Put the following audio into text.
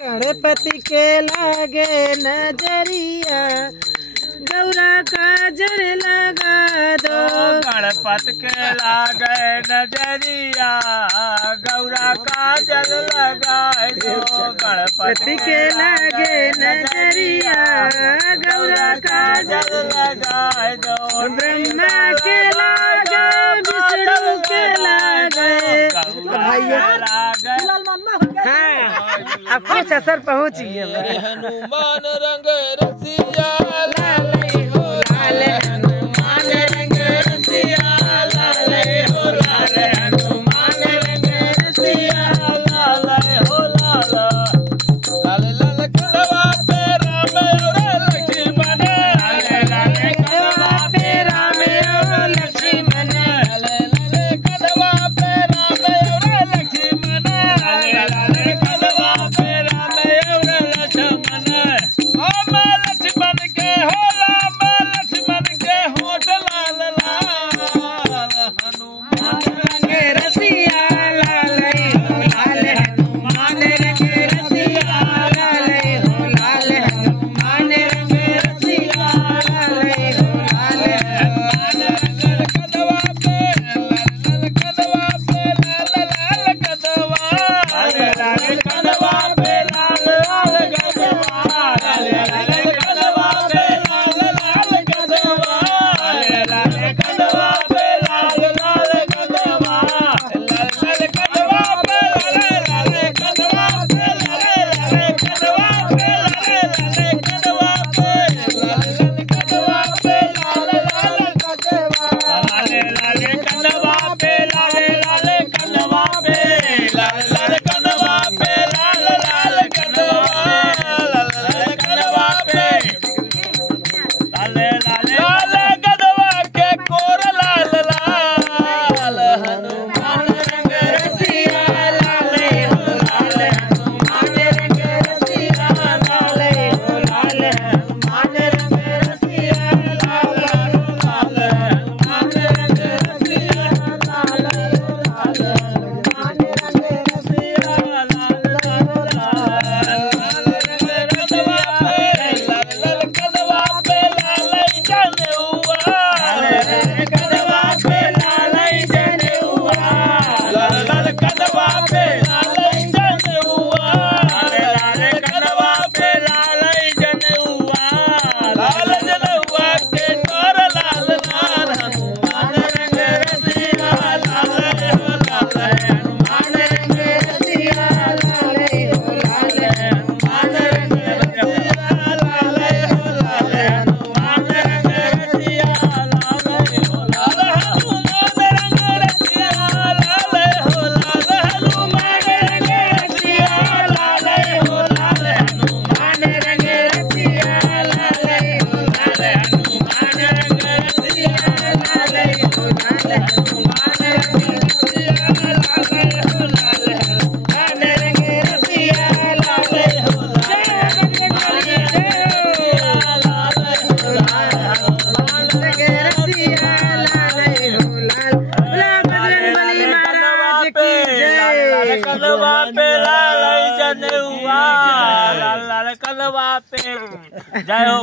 गणपति के लागे नजरिया गौरा काजल लगा दो। गणपति के लागे नजरिया गौरा काजल लगा दो। गणपति के लागे नजरिया गौरा काजल लगा दो। ब्रह्मा के लागे विष्णु के लागे हाँ अब कुछ असर पहुँची है। हनुमान रंग रसिया लाल हो लाल हनुमान रंग रसिया लाल हो लाल हनुमान रंग रसिया लाल हो लाल लाल लाल कलवा पे राम और लक्ष्मण लाल लाल कलवा पे राम और लक्ष्मण लाल कलवा पे राम और लक्ष्मण लाल कलवा पे राम और लक्ष्मण लक्ष्मण के हो राम लक्ष्मण के होठ लाल लाल हनुमान रंग रसिया लाल हो लाल हनुमान रंग रसिया लाल हो लाल हनुमान रंग रसिया लाल हो लाल हनुमान रंग कदवा पे लाल कदवा पे लाल कदवा लाल कदवा पे लाल कदवा लाल कदवा पे लाल कदवा लाल कदवा पे लाल कदवा लाल कदवा पे लाल कदवा पे लाल कदवा पे लाल कदवा पे लाल कदवा पे लाल कदवा लाल कदवा पे लाल कदवा पे लाल कदवा पे लाल कदवा पे लाल कदवा के कोर लाल लाल हनुमान रंग रसिया लाल हो लाल हनुमान रंग रसिया लाल हो लाल हनुमान रंग रसिया लाल हो लाल हनुमान रंग रसिया लाल हो लाल हनुमान रंग रसिया लाल हो कदवा पे लाल जनेउआ लाल कदवा पे जय हो।